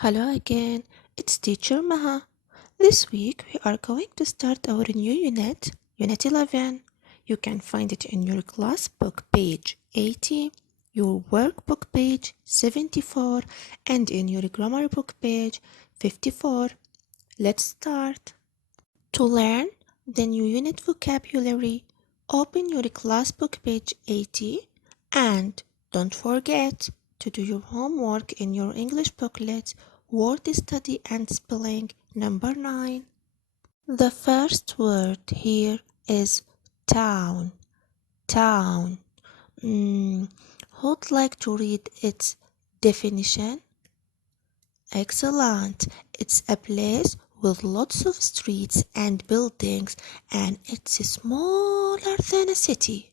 Hello again, it's teacher Maha. This week we are going to start our new unit, Unit 11. You can find it in your class book page 80, your workbook page 74, and in your grammar book page 54. Let's start. To learn the new unit vocabulary, open your class book page 80 and don't forget to do your homework in your English booklet, word study and spelling number 9. The first word here is town. Town. Who'd like to read its definition? Excellent. It's a place with lots of streets and buildings, and it's smaller than a city.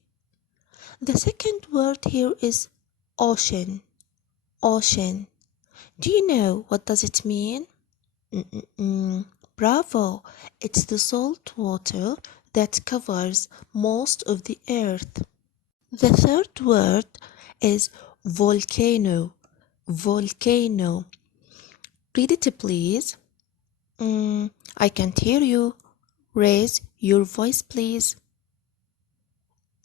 The second word here is ocean. Ocean. Do you know what does it mean? Bravo! It's the salt water that covers most of the earth. The third word is volcano. Volcano. Read it, please. I can't hear you. Raise your voice, please.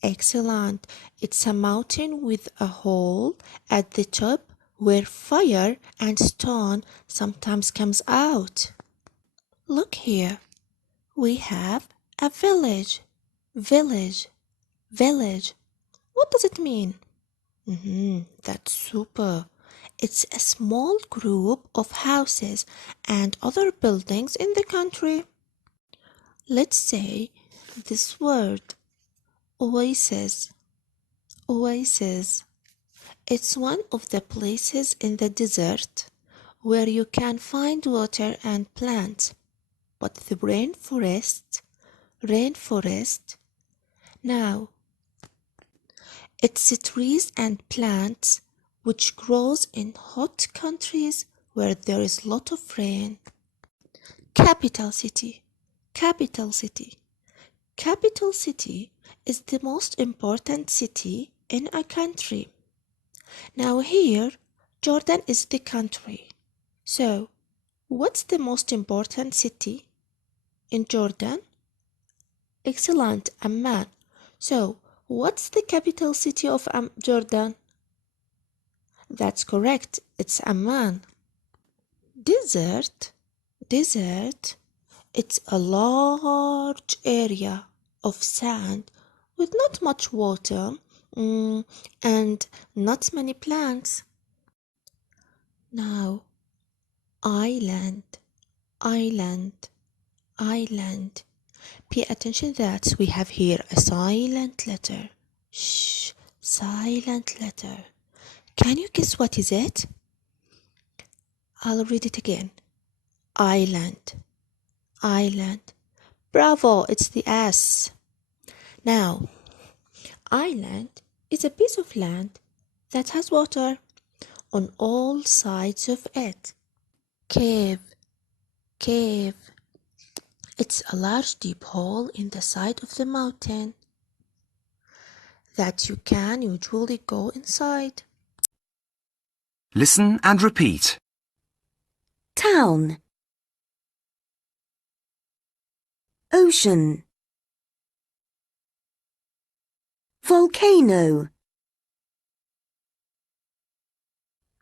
Excellent. It's a mountain with a hole at the top where fire and stone sometimes comes out. Look here. We have a village. Village. Village. What does it mean? That's super. It's a small group of houses and other buildings in the country. Let's say this word, oasis. Oasis. It's one of the places in the desert where you can find water and plants. But the rainforest, now, it's trees and plants which grows in hot countries where there is lot of rain. Capital city. Capital city. Capital city is the most important city in a country. Now here, Jordan is the country. So, what's the most important city in Jordan? Excellent, Amman. So, what's the capital city of Jordan? That's correct, it's Amman. Desert. It's a large area of sand with not much water and not many plants. Now, island. Pay attention that we have here a silent letter. Shh, silent letter. Can you guess what is it? I'll read it again. Island. Bravo, it's the S. Now, island is a piece of land that has water on all sides of it. Cave. It's a large deep hole in the side of the mountain that you can usually go inside. Listen and repeat. Town. Ocean. Volcano.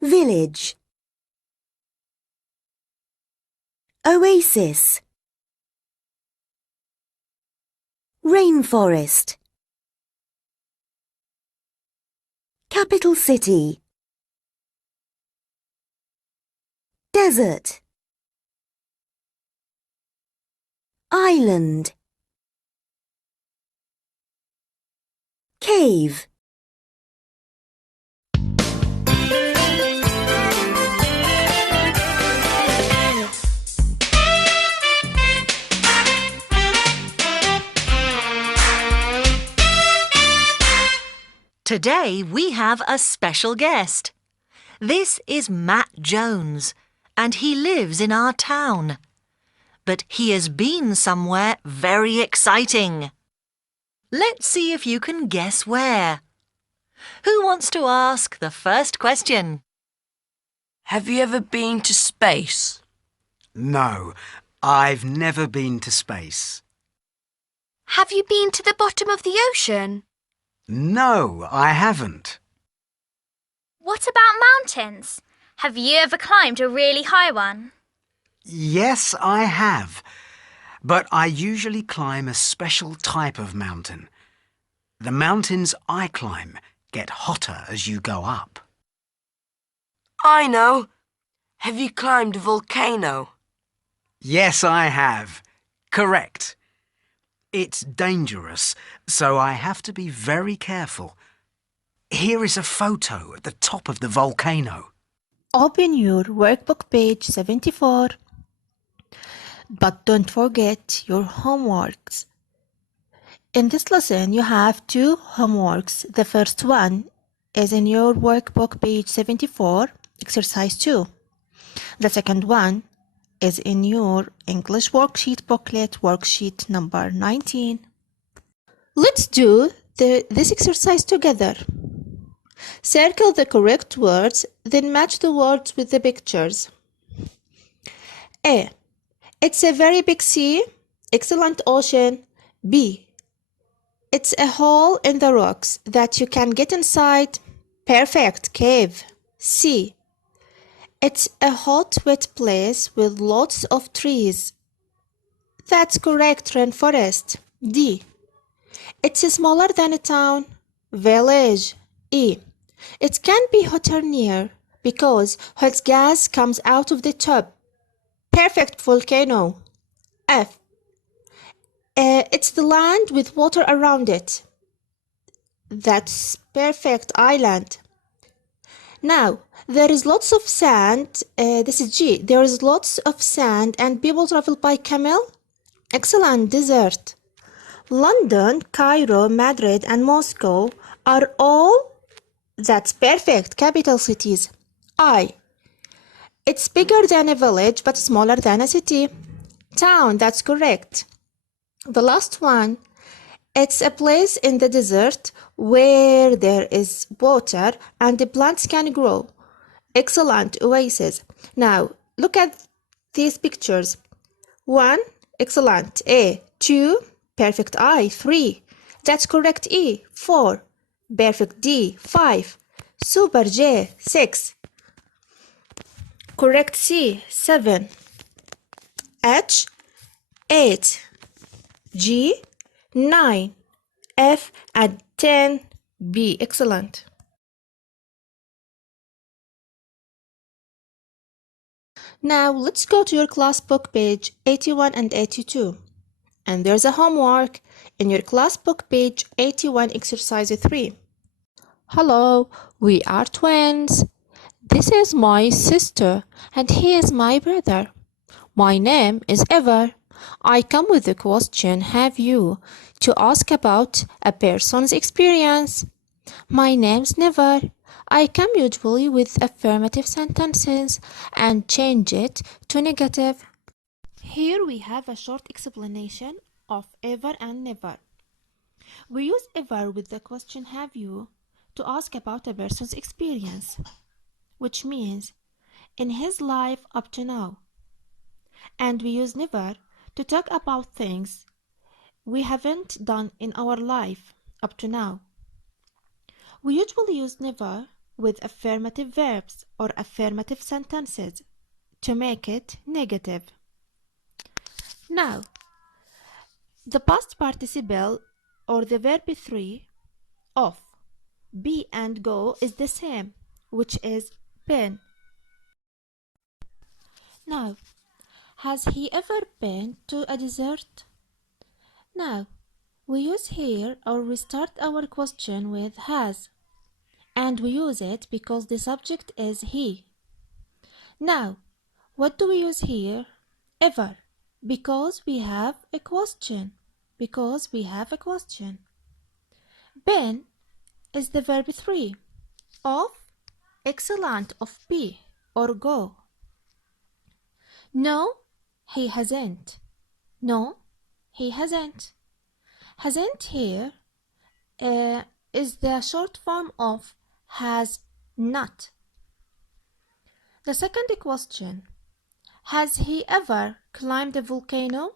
Village. Oasis. Rainforest. Capital city. Desert. Island. Cave. Today we have a special guest. This is Matt Jones, and he lives in our town. But he has been somewhere very exciting. Let's see if you can guess where. Who wants to ask the first question? Have you ever been to space? No, I've never been to space. Have you been to the bottom of the ocean? No, I haven't. What about mountains? Have you ever climbed a really high one? Yes, I have. But I usually climb a special type of mountain. The mountains I climb get hotter as you go up. I know. Have you climbed a volcano? Yes, I have. Correct. It's dangerous, so I have to be very careful. Here is a photo at the top of the volcano. Open your workbook page 74. But don't forget your homeworks. In this lesson, you have two homeworks. The first one is in your workbook page 74, exercise 2. The second one is in your English worksheet booklet, worksheet number 19. Let's do this exercise together. Circle the correct words, then match the words with the pictures. A. It's a very big sea. Excellent ocean. B. It's a hole in the rocks that you can get inside. Perfect. Cave. C. It's a hot, wet place with lots of trees. That's correct. Rainforest. D. It's smaller than a town. Village. E. It can be hot or near because hot gas comes out of the top. Perfect. Volcano. F. It's the land with water around it. That's perfect. Island. Now, there is lots of sand. This is G. There is lots of sand and people travel by camel. Excellent. Desert. London, Cairo, Madrid, and Moscow are all. That's perfect. Capital cities. I. It's bigger than a village but smaller than a city. Town. That's correct. The last one. It's a place in the desert where there is water and the plants can grow. Excellent. Oasis. Now, look at these pictures. 1. Excellent. A. 2. Perfect. I. 3. That's correct. E. 4. Perfect. D. 5. Super. J. 6. Correct. C. 7. H. 8. G. 9. F. and 10. B. Excellent. Now let's go to your class book page 81 and 82. And there's a homework in your class book page 81, exercise 3. Hello, we are twins. This is my sister and he is my brother. My name is Ever. I come with the question, have you, to ask about a person's experience. My name's Never. I come usually with affirmative sentences and change it to negative. Here we have a short explanation of ever and never. We use ever with the question have you to ask about a person's experience, which means in his life up to now. And we use never to talk about things we haven't done in our life up to now. We usually use never with affirmative verbs or affirmative sentences to make it negative. Now, the past participle or the verb 3 of be and go is the same, which is been. Now, has he ever been to a desert? Now, we use here or we start our question with has, and we use it because the subject is he. Now, what do we use here? Ever, because we have a question. Been is the verb 3 of excellent of be or go. No, he hasn't. Hasn't here is the short form of has not. The second question. Has he ever climbed a volcano?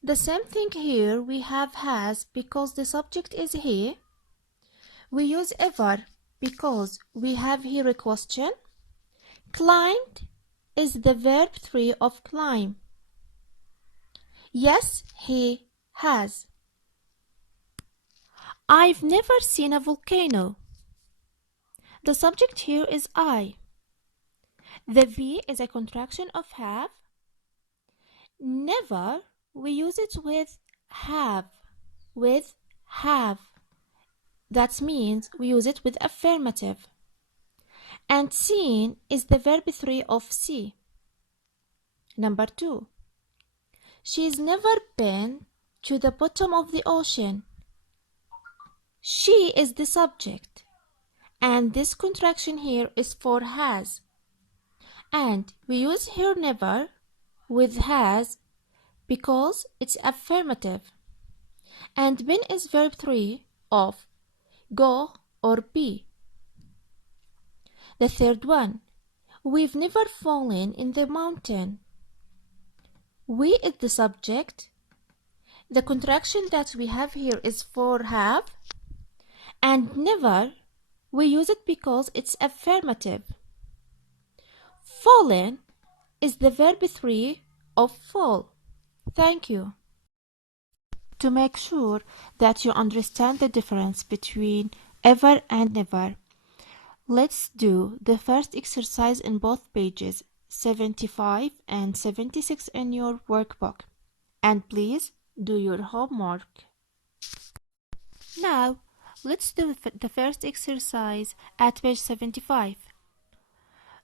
The same thing here, we have has because the subject is he. We use ever because we have here a question. Climbed is the verb 3 of climb. Yes, he has. I've never seen a volcano. The subject here is I. The V is a contraction of have. Never, we use it with have. That means we use it with affirmative. And seen is the verb 3 of see. Number 2. She's never been to the bottom of the ocean. She is the subject. And this contraction here is for has. And we use here never with has because it's affirmative. And been is verb 3 of go or be. The third one. We've never fallen in the mountain. We is the subject. The contraction that we have here is for have. And never, we use it because it's affirmative. Fallen is the verb 3 of fall. Thank you. To make sure that you understand the difference between ever and never, let's do the first exercise in both pages 75 and 76 in your workbook. And please do your homework. Now, let's do the first exercise at page 75.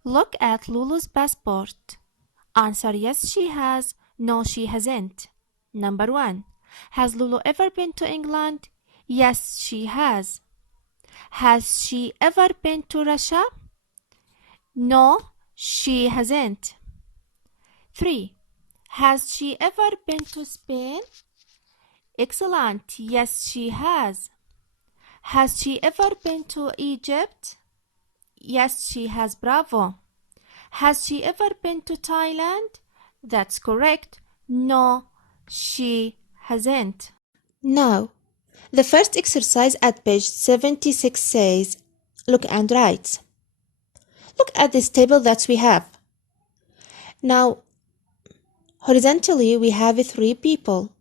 Look at Lulu's passport. Answer yes, she has. No, she hasn't. Number 1. Has Lulu ever been to England? Yes, she has. Has she ever been to Russia? No, she hasn't. 3. Has she ever been to Spain? Excellent. Yes, she has. Has she ever been to Egypt? Yes, she has. Bravo. Has she ever been to Thailand? That's correct. No, she hasn't. Now, the first exercise at page 76 says, look and write. Look at this table that we have. Now, horizontally, we have 3 people,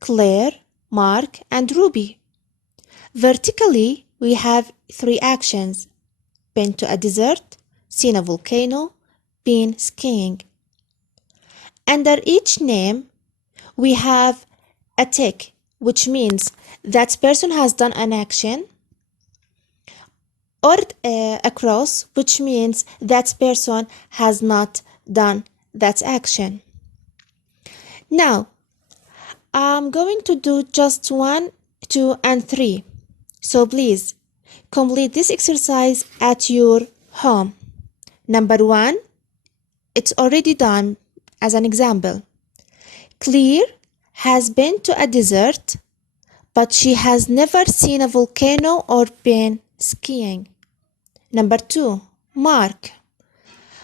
Claire, Mark, and Ruby. Vertically, we have 3 actions, been to a desert, seen a volcano, been skiing. Under each name, we have a tick, which means that person has done an action, or a cross, which means that person has not done that action. Now, I'm going to do just 1, 2, and 3. So please, complete this exercise at your home. Number 1, it's already done as an example. Claire has been to a desert, but she has never seen a volcano or been skiing. Number 2, Mark.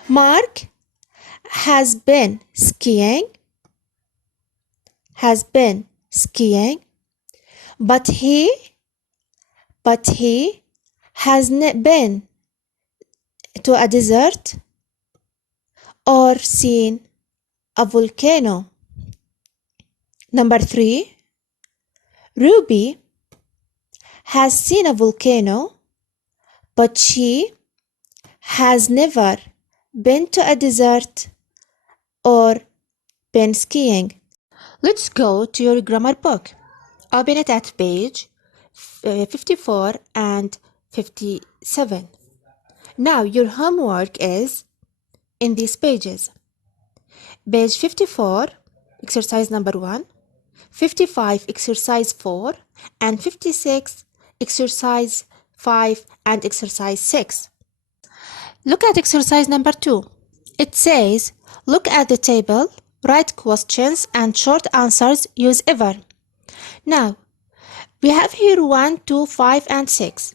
Mark has been skiing, but he has not been to a desert or seen a volcano. Number 3, Ruby has seen a volcano, but she has never been to a desert or been skiing. Let's go to your grammar book. Open it at page 54 and 57. Now your homework is in these pages. Page 54, exercise number 1, 55, exercise 4, and 56, exercise 5 and exercise 6. Look at exercise number 2. It says, look at the table, write questions and short answers, use ever. Now, we have here 1, 2, 5, and 6.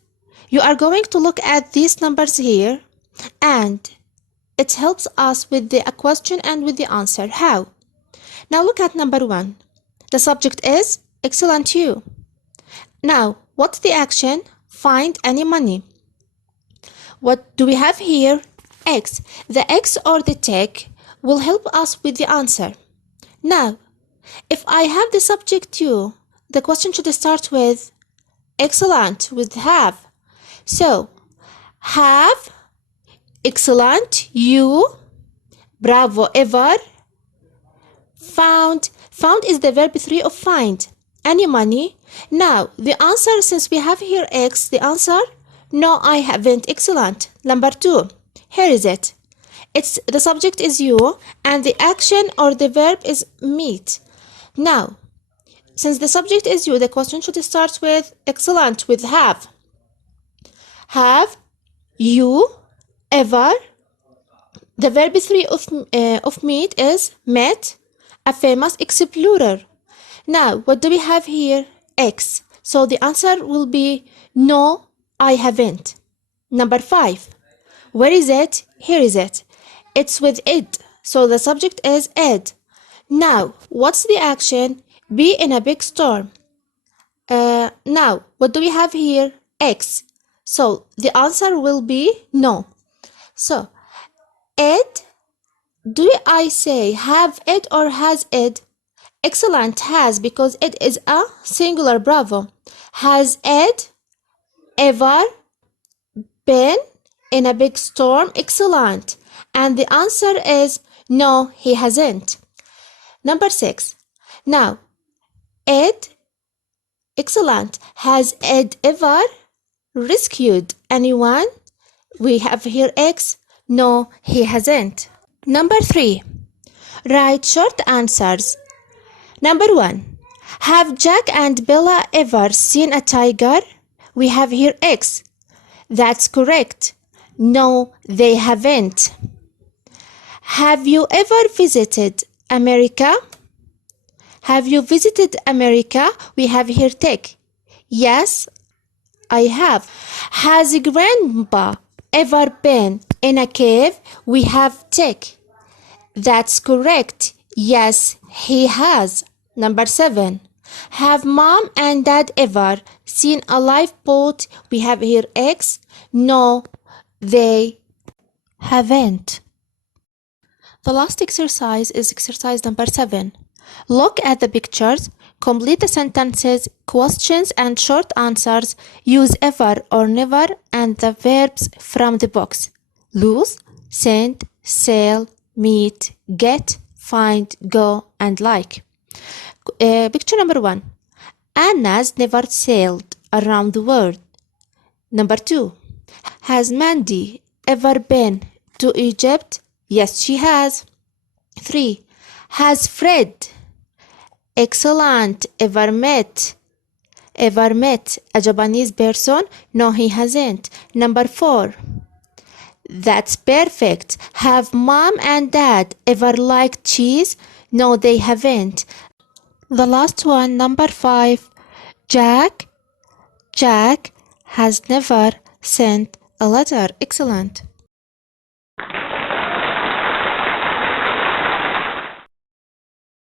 You are going to look at these numbers here and It helps us with the question and with the answer. How? Now look at number 1. The subject is excellent you. Now, what's the action? Find any money. What do we have here? X. The X or the tick will help us with the answer. Now, if I have the subject you, the question should start with excellent, with have. So, have, excellent, you, bravo, ever, found. Found is the verb 3 of find. Any money. Now, the answer, since we have here X, the answer, no, I haven't. Excellent. Number 2. Here is it. The subject is you, and the action or the verb is meet. Now, since the subject is you, the question should start with excellent, with have. Have, you, ever. The verb 3 of meet is met, a famous explorer. Now, what do we have here? X. So the answer will be no, I haven't. Number 5. Where is it? Here is it. It's with it. So the subject is it. Now, what's the action? Be in a big storm. Now, what do we have here? X. So the answer will be no. So, it, do I say have it or has it? Excellent, has, because it is a singular, bravo. Has it ever been in a big storm? Excellent. And the answer is no, he hasn't. Number 6. Now, it, excellent. Has it ever rescued anyone? We have here X. No, he hasn't. Number 3. Write short answers. Number 1. Have Jack and Bella ever seen a tiger? We have here X. That's correct. No, they haven't. Have you ever visited America? Have you visited America? We have here tick. Yes, I have. Has Grandpa ever been in a cave? We have tick. That's correct. Yes, he has. Number 7. Have Mom and Dad ever seen a lifeboat? We have here X. No, they haven't. The last exercise is exercise number 7. Look at the pictures, complete the sentences, questions and short answers, use ever or never and the verbs from the box. Lose, send, sail, meet, get, find, go and like. Picture number 1. Anna's never sailed around the world. Number 2. Has Mandy ever been to Egypt? Yes, she has. 3. Has Fred, excellent, ever met a Japanese person? No, he hasn't. Number 4. That's perfect. Have Mom and Dad ever liked cheese? No, they haven't. The last one, number 5. Jack has never sent a letter. Excellent.